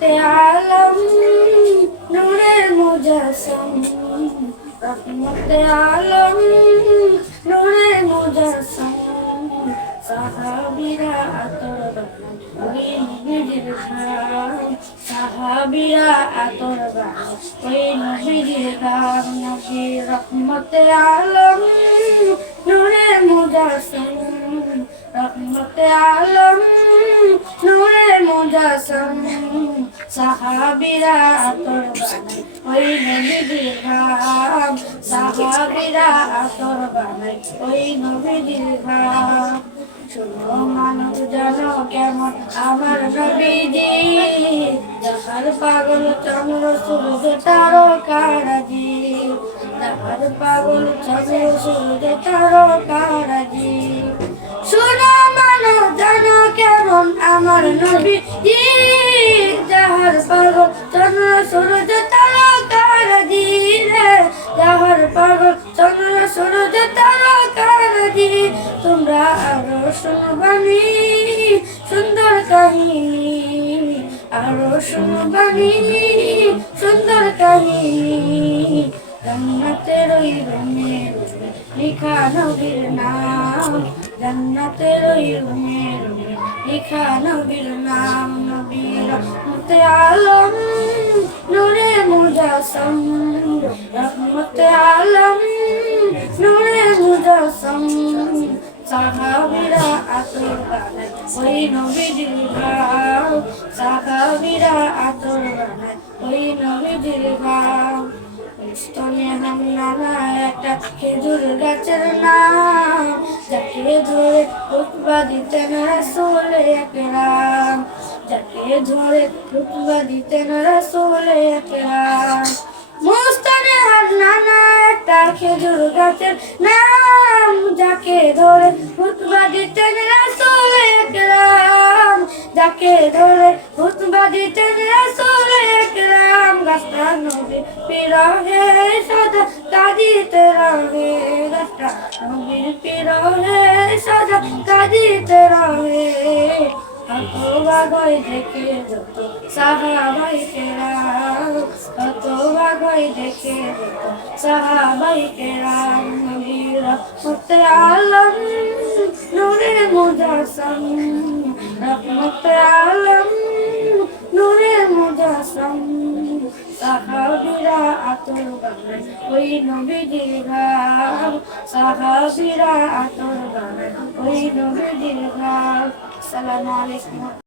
রহমতে আলম নূরের মুজাসম। রহমতে আলম নূরের মুজাসম। সাহাবিরা আতর ওই নবীর ঘাম সাহাবিরা আতর ওই নবীর ঘাম নবী রহমতে আলম নূরের মুজাসম। রহমতে আলম নূরের মুজাসম। সাহাবিরা বানাই ওই নবীর সাহাবিরা আতর বানাই ওই নবীর শুনো জানো কেমন আমার নবীজি। দেখার পাগল চন্দ্র সূর্য তারকারাজি। দেখার পাগল চন্দ্র সূর্য তারকারাজি। শুনো জানো কেমন আমার নবীজি। চন্দ্র সূর্য তারকারাজি রে যাহার পাগল চন্দ্র সূর্য তারকারাজি তোমরা আরও শুনবানি সুন্দর কাহিনী আরও শুনবানি সুন্দর কাহিনী। জান্নাতের ওই রুমে, লিখা নবীর নাম। জান্নাতের ওই রুমে লিখা নবীর নাম নবীর রহমতে আলম, নূরে মুজাসম, রহমতে আলম, নূরে মুজাসম। সাহাবিরা আতর বানায় ওই নবীজির গাও। সাহাবিরা আতর বানায় ওই নবীজির গাও। স্তনে হামনামা একটা খেজুর গাছের নাম। যাকে ধরে খুতবা দিতেন রাসূল একরাম যাকে ধরে খুতবা দিতেন রাসূল একরাম মুস্তানে একটা খেজুর গাছের নাম। যাকে ধরে খুতবা দিতেন রাসূল একরাম যাকে ধরে খুতবা দিতেন রাসূল একরাম রহে সদা কাঁদিতে রহে কত বাগয় দেখে যত সাহাবাই কেরাম কত বাগয় দেখে যত সাহাবাই কেরাম নবীর রহমতে আলম নূরে মুজাসম রহমতে আলম আতর বানায় ওই নবীজির ঘাম সাহাবিরা আতর বানায়। ওই নবীজির ঘাম সালাম আলাইকুম।